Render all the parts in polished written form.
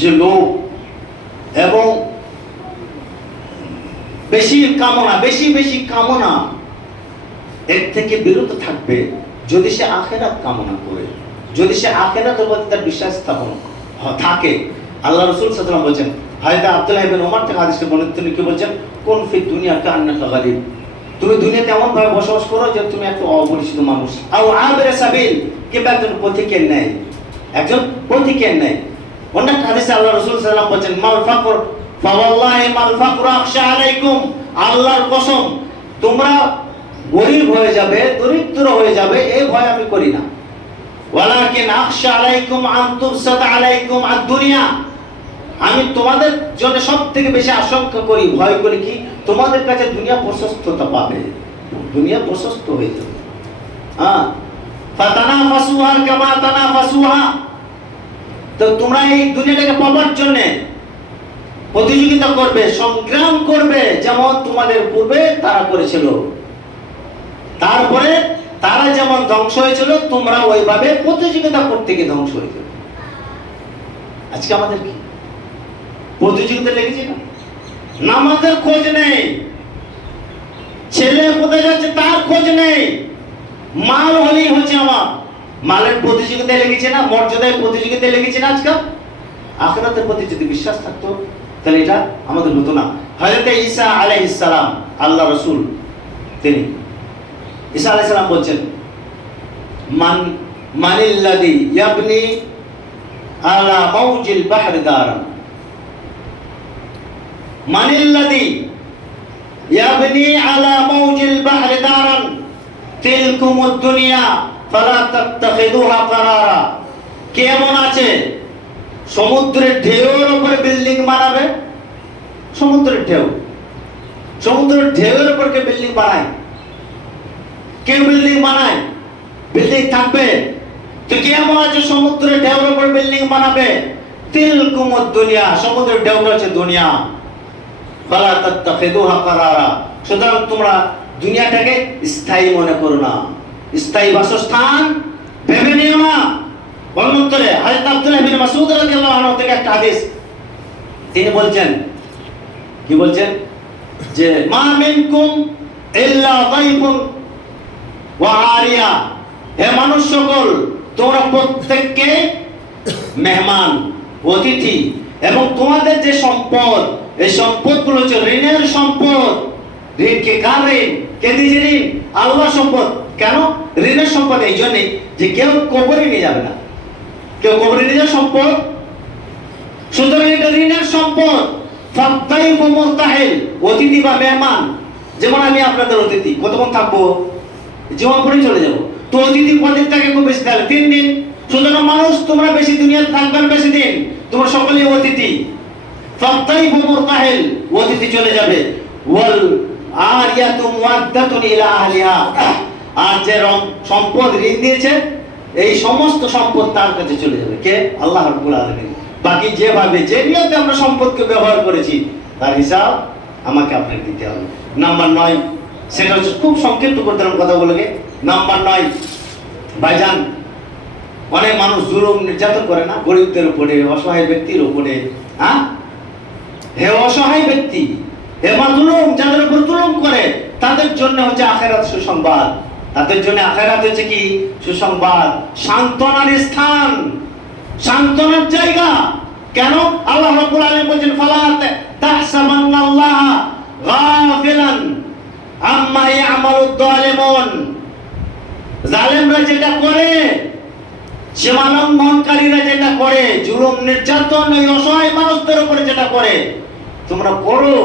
যে লোভ এবং বেশি কামনা এর থেকে বিরত থাকবে যদি সে আখিরাত কামনা করে, যদি সে আখিরাতের প্রতি তার বিশ্বাস স্থাপন থাকে। আল্লাহ রাসূল সাল্লাল্লাহু আলাইহি ওয়াসাল্লাম বলেছেন, হায়দা আব্দুল্লাহ ইবনে ওমর থেকে হাদিসে বলেন, তিনি কি বলছেন, কোন ফি দুনিয়া কান্নাকা গারিব, তুমি দুনিয়াতে এমন ভাবে বসবাস করো যে তুমি একটা অপরিচিত মানুষ। আও আবির সাবিল, কিংবা একজন পথিকের ন্যায়, একজন পথিকের ন্যায়। অন্য হাদিসে আল্লাহ রাসূল সাল্লাল্লাহু আলাইহি ওয়াসাল্লাম বলেছেন, মাল ফাকর ফাওয়াল্লাহি মাল ফাকরু আখশা আলাইকুম, আল্লাহর কসম তোমরা গরীব হয়ে যাবে, দরিদ্র হয়ে যাবে, এই ভয় আমি করি না। ওয়ালাকিন আখশা আলাইকুম আন তুরসাত আলাইকুম আদ-দুনিয়া, আমি তোমাদের জন্য সবথেকে বেশি আশঙ্কা করি, ভয় করি কি, তোমাদের কাছে দুনিয়া প্রশস্ততা পাবে, দুনিয়া প্রশস্ত হয়ে যাবে। ফাতানাফাসুহা কামা তানাফাসুহা, তো তোমরা এই দুনিয়াটাকে পাওয়ার জন্য প্রতিযোগিতা করবে, সংগ্রাম করবে, যেমন তোমাদের পূর্বে তারা করেছিল। তারপরে তারা যেমন ধ্বংস হয়েছিল, তোমরা ওইভাবে প্রতিযোগিতা করতে গিয়ে ধ্বংস হয়ে যাবে। আজকে আমাদের কি প্রতিযোগিতা লেগেছে না? নামাজের খোঁজ নেই, ছেলে কোথায় যাচ্ছে তার খোঁজ নেই, মাল হলেই হচ্ছে আমার, মালের প্রতিযোগিতায় লেগেছে না, মর্যাদায় প্রতিযোগিতায় লেগেছে না। আজকাল আখিরাতের প্রতি যদি বিশ্বাস থাকতো তাহলে এটা আমাদের হতো না। হযরত ঈসা আলাইহিস সালাম, আল্লাহ রাসূল, তিনি ঈসা আলাইহিস সালাম বলছেন, মানিল্লাযী ইয়াবনি আলা মাওজিল বাহরি দারান, মানিল্লাযী ইয়াবনি আলা মাওজিল বাহরি দারান তিলকুমুদ দুনিয়া ফালা তাত্তাখিযুহা কারারা, কেমন আছে সমুদ্রের ঢেউয়ের উপরে বিল্ডিং বানাবে, সমুদ্রের ঢেউয়ের উপর কে বিল্ডিং বানায়, কেউ বিল্ডিং বানায়, বিল্ডিং থাকবে, তো কেমন আছে সমুদ্রের ঢেউয়ের উপর বিল্ডিং বানাবে, তিলকুমুদ দুনিয়া, সমুদ্রের ঢেউটা হচ্ছে দুনিয়া, ফালা তাত্তাখিযুহা কারারা, সুতরাং তোমরা দুনিয়াটাকে স্থায়ী মনে করো না, স্থায়ী বাসস্থান ভেবে নিও না। অন্যত্তরে হযরত আব্দুল্লাহ ইবনে মাসউদ রাদিয়াল্লাহু আনহু থেকে একটা হাদিস, তিনি বলছেন, কি বলছেন, যে মা মিনকুম ইল্লা যায়ফুন ওয়া আরিয়া, হে মানুষ সকল, তোমরা প্রত্যেককে মেহমান, অতিথি, এবং তোমাদের যে সম্পদ, এই সম্পদগুলো হচ্ছে ঋণের সম্পদ। ঋণ কে, কার ঋণ? কে দিয়েছে ঋণ? আল্লাহ সম্পদ। কেন ঋণের সম্পদ? এই জন্যে যে কেউ কবরে নিয়ে যাবে না, কেউ কবরে নিয়ে যাবে সম্পদ, সুতরাং এটা ঋণের সম্পদ। ফাতাইফু মুরতাহিল, অতিথি বা মেহমান, যেমন আমি আপনাদের অতিথি, কতক্ষণ থাকবো? জীবন পরে চলে যাব, তো অতিথি কদিন থাকে? খুব বেশি তাহলে 3 দিন। সুতরাং মানুষ তোমরা বেশি দুনিয়াতে থাকবে না বেশি দিন, তোমরা সকলেই অতিথি। ফাতাইফু মুরতাহিল, অতিথি চলে যাবে। ওয়াল আরিয়াতু মুআদ্দাতুন ইলা আহলিহা, আর যে সম্পদ ঋণ দিয়েছে, এই সমস্ত সম্পদ তার কাছে চলে যাবে। কে? আল্লাহ রাব্বুল আলামিন। বাকি যেভাবে যে নিয়তে আমরা সম্পদকে ব্যবহার করেছি তার হিসাব আমাকে আপনাকে দিতে হবে। নাম্বার 9, সেটা হচ্ছে খুব সংক্ষিপ্ত করতে কথাগুলোকে। নাম্বার 9, ভাইজান, অনেক মানুষ জুলুম নির্যাতন করে না গরিবদের উপরে, অসহায় ব্যক্তির উপরে। হে অসহায় ব্যক্তি, হে মাজলুম, যাদের উপর জুলুম করে, তাদের জন্য হচ্ছে আখিরাত সুসংবাদ, তাদের জন্য আখিরাত হচ্ছে কি? সুসংবাদ, সান্ত্বনার স্থান, সান্ত্বনার জায়গা। কেন? আল্লাহ রাব্বুল আলামিন বলেন, ফালা তাহসাবান্নাল্লাহা গাফিলান আম্মা ইয়ামালুদ যালিমুন, জালেমরা যেটা করে, সীমালঙ্ঘনকারীরা যেটা করে, জুলুম নির্যাতন এই অসহায় মানুষদের উপরে যেটা করে, তোমরা করো,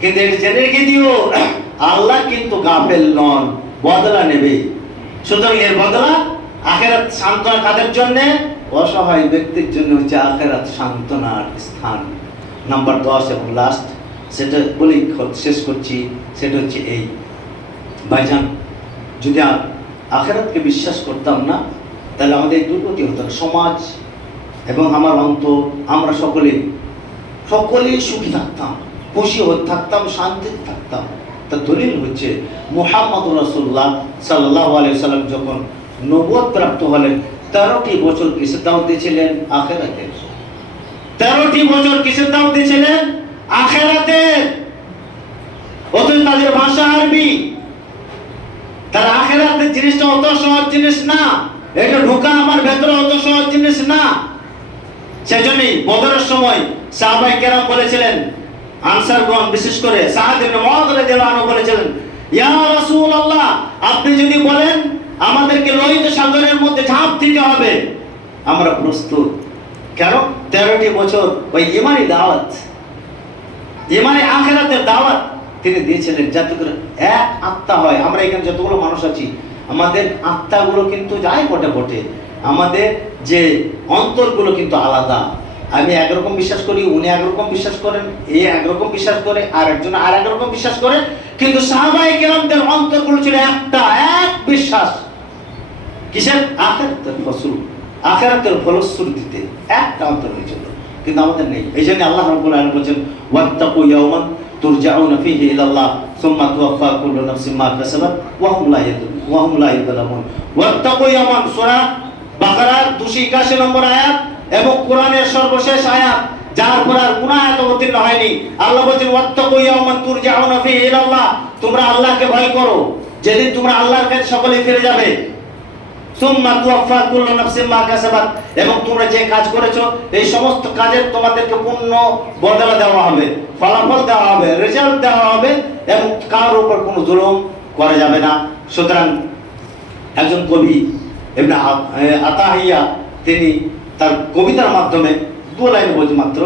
কিন্তু জেনে রেখে দিও আল্লাহ কিন্তু গাফেল নন, বদলা নেবে। সুতরাং এর বদলা আখিরাত সান্ত্বনা কাদের জন্য? অসহায় ব্যক্তির জন্য হচ্ছে আখিরাত সান্ত্বনার স্থান। নাম্বার 10 এবং লাস্ট, সেটা বলি শেষ করছি, সেটা হচ্ছে এই, ভাইজান, যদি আখিরাতকে বিশ্বাস করতাম না তাহলে আমাদের দুর্গতি হতো না। সমাজ এবং আমার অন্তর, আমরা সকলেই সুখী থাকতাম, খুশি থাকতাম, শান্তিতে থাকতাম। তার দলিল হচ্ছে মুহাম্মদুর রাসূলুল্লাহ সাল্লাল্লাহু আলাইহি ওয়াসাল্লাম যখন নবুয়ত প্রাপ্ত হলেন, 13টি বছর কিসে দাওয়াত দিয়েছিলেন? আখিরাতের। 13টি বছর কিসের দাওয়াত দিয়েছিলেন? আখিরাতের। অথচ তাদের ভাষা আরবি। তার আখিরাতের জিনিসটা অত সহজ জিনিস না, এটা ঢোকা আমার ভেতরে অত সহজ জিনিস না। সেজন্যই বদরের সময় সাহাবায়ে কেরাম বলেছিলেন, আনসারগণ বিশেষ করে সাদ ইবনে মুআয রাদিয়াল্লাহু আনহু বলেছিলেন, ইয়া রাসূলুল্লাহ, আপনি যদি বলেন আমাদেরকে লোহিত সাগরের মধ্যে ঝাঁপ দিতে হবে, আমরা প্রস্তুত। কেন? 13টি বছর ওই ইমানি দাওয়াত, ইমানি আখিরাতের দাওয়াত তিনি দিয়েছিলেন, যাতে করে এক আত্মা হয়। আমরা এখানে যতগুলো মানুষ আছি, আমাদের আত্মাগুলো কিন্তু যাই বটে বটে, আমাদের যে অন্তরগুলো কিন্তু আলাদা। আমি একরকম বিশ্বাস করি, উনি একরকম বিশ্বাস করেন, এই একরকম বিশ্বাস করে, আর একজন আর একরকম বিশ্বাস করে, কিন্তু সাহাবায়ে কেরামদের অন্তরগুলো ছিল একটা, এক বিশ্বাস। কিসের? আখিরাতের ফসল, আখিরাতের ফলশ্রুতিতে একটা অন্তর হয়েছিল, কিন্তু আমাদের নেই। এই জন্য আল্লাহ রাব্বুল আলামিন বলেন, ওয়াত্তাকু ইয়াওমান তুরজাউনা ফীহি ইলাল্লাহ সুম্মা তুওয়াফা কুল্লু নাফসিন মা কাসাবাত ওয়া হুম লা ইউযলামুন। ওয়াত্তাকু ইয়াওমান, সূরা বাকারার 281 নম্বর আয়াত এবং কোরআনের সর্বশেষ আয়াত, যার পর আর কোন আয়াত অবতীর্ণ হয়নি। আল্লাহ বলেন, ওয়াত্তাকু ইয়াওমান তুরজাউনা ফীহি ইলাল্লাহ, তোমরা আল্লাহকে ভয় করো, যেদিন তোমরা আল্লাহর কাছে সকলেই ফিরে যাবে। সুম্মা তুওয়াফা কুল্লু নাফসিন মা কাসাবাত, এবং তোমরা যে কাজ করেছো এই সমস্ত কাজের তোমাদেরকে পূর্ণ বদলা দেওয়া হবে, ফলাফল দেওয়া হবে, রেজাল্ট দেওয়া হবে, এবং কারোর উপর কোনো জুলুম করা যাবে না। সুতরাং একজন কবি ইবনে আতাহিয়া, তিনি তার কবিতার মাধ্যমে 2 লাইন বলছে মাত্র,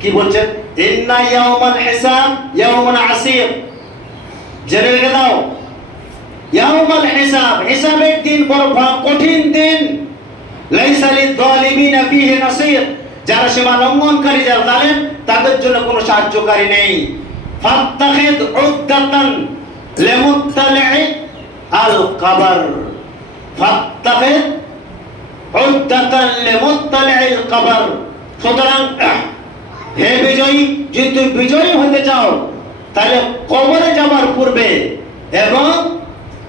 কি বলছেন? ইন্না ইয়াওমাল হিসাব ইয়াওমুন আসির, জেনে রেখে দাও, ইয়াওমাল হিসাব, হিসাবের দিন বড় কঠিন দিন। লাইসা লিয-যালিমিনা ফীহি নাসীর, যারা সীমা লঙ্ঘনকারী, যারা জালেম, তাদের জন্য কোনো সাহায্যকারী নেই। ফাত্তাখিদ উদ্দাতান লিমুত্তালি'i আল কবর, ফাত্তাখিদ উদ্দাতান লিমুত্তালি'ল কবর। সুতরাং হে বিজয়ী, যদি তুমি বিজয়ী হতে চাও, তাহলে কবরে যাবার পূর্বে এবং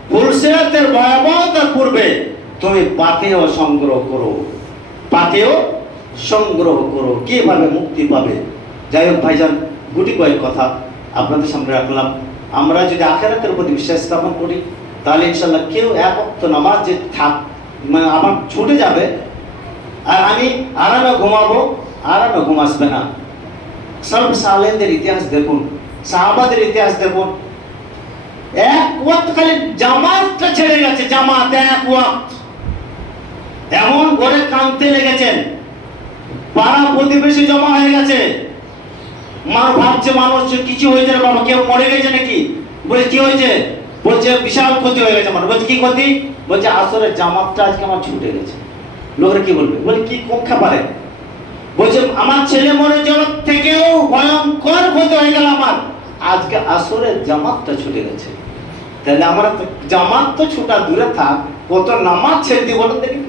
ফুলসিরাতের ভয়াবহতার পূর্বে তুমি পাথেয় সংগ্রহ করো, পাথেয় সংগ্রহ করো, কিভাবে মুক্তি পাবে। যাই হোক ভাইজান, গুটি কয়েক কথা আপনাদের সামনে রাখলাম। আমরা যদি আখিরাতের প্রতি বিশ্বাস স্থাপন করি, তাহলে ইনশাআল্লাহ কেউ এক ওয়াক্ত নামাজ যে মানে আমার ছুটে যাবে আর আমি আরামে ঘুমাবো, আরামে ঘুম আসবে না। সালফ সালেহদের ইতিহাস দেখুন, সাহাবাদের ইতিহাস দেখুন, এক ওয়াক্ত খালি জামাতটা ছেড়ে গেছে, জামাত এক ওয়াক্ত, এমন করে কাঁদতে লেগেছেন, পাড়া প্রতিবেশী জমা হয়ে গেছে। ভাবছে মানুষ কিছু হয়েছে রে বাবা, কেউ মরে গেছে নাকি? বলে কি হয়েছে? বলছে বিশাল ক্ষতি হয়ে গেছে। বলছে কি ক্ষতি? বলছে আসরের জামাতটা আজকে আমার ছুটে গেছে। লোকেরা কি বলবে? বলে কি কক্ষা পারে? বলছে আমার ছেলে মরে যাওয়ার থেকেও ভয়ঙ্কর ক্ষতি হয়ে গেল আমার, আজকে আসরের জামাতটা ছুটে গেছে। তাহলে আমরা জামাত তো ছুটা দূরে থাক, কত নামাজ ছেড়ে দিই বলুন দেখি,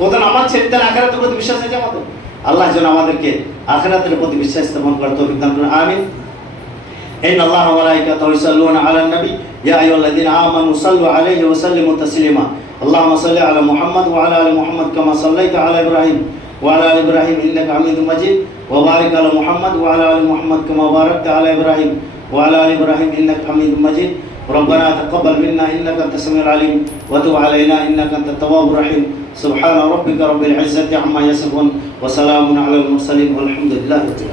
কত নামাজ ছেড়ে দিলে আখিরাতের প্রতি বিশ্বাস আছে আমাদের। আল্লাহ যেন আমাদেরকে আখিরাতের প্রতি বিশ্বাস স্থাপন করার তৌফিক দান করুন, আমিন। ইন্নাল্লাহা ওয়া মালাইকাতাহু ইউসাল্লুনা আলান নবী ইয়া আইয়ুহাল্লাযীনা আমানু সাল্লু আলাইহি ওয়া সাল্লিমু তাসলিমা। আল্লাহুম্মা সাল্লি আলা মুহাম্মাদ ওয়া আলা আলি মুহাম্মাদ কামা সাল্লাইতা আলা ইব্রাহিম ওয়া আলা আলি ইব্রাহিম ইন্নাকা হামিদুম মাজিদ ওয়া বারিক আলা মুহাম্মাদ ওয়া আলা আলি মুহাম্মাদ কামা বারাকতা আলা ইব্রাহিম ওয়া আলা আলি ইব্রাহিম ইন্নাকা হামিদুম মাজিদ। ربنا تقبل منا إنك أنت السميع العليم وتب علينا إنك أنت التواب الرحيم. سبحان ربك رب العزة عما يصفون وسلام على المرسلين والحمد لله رب العالمين.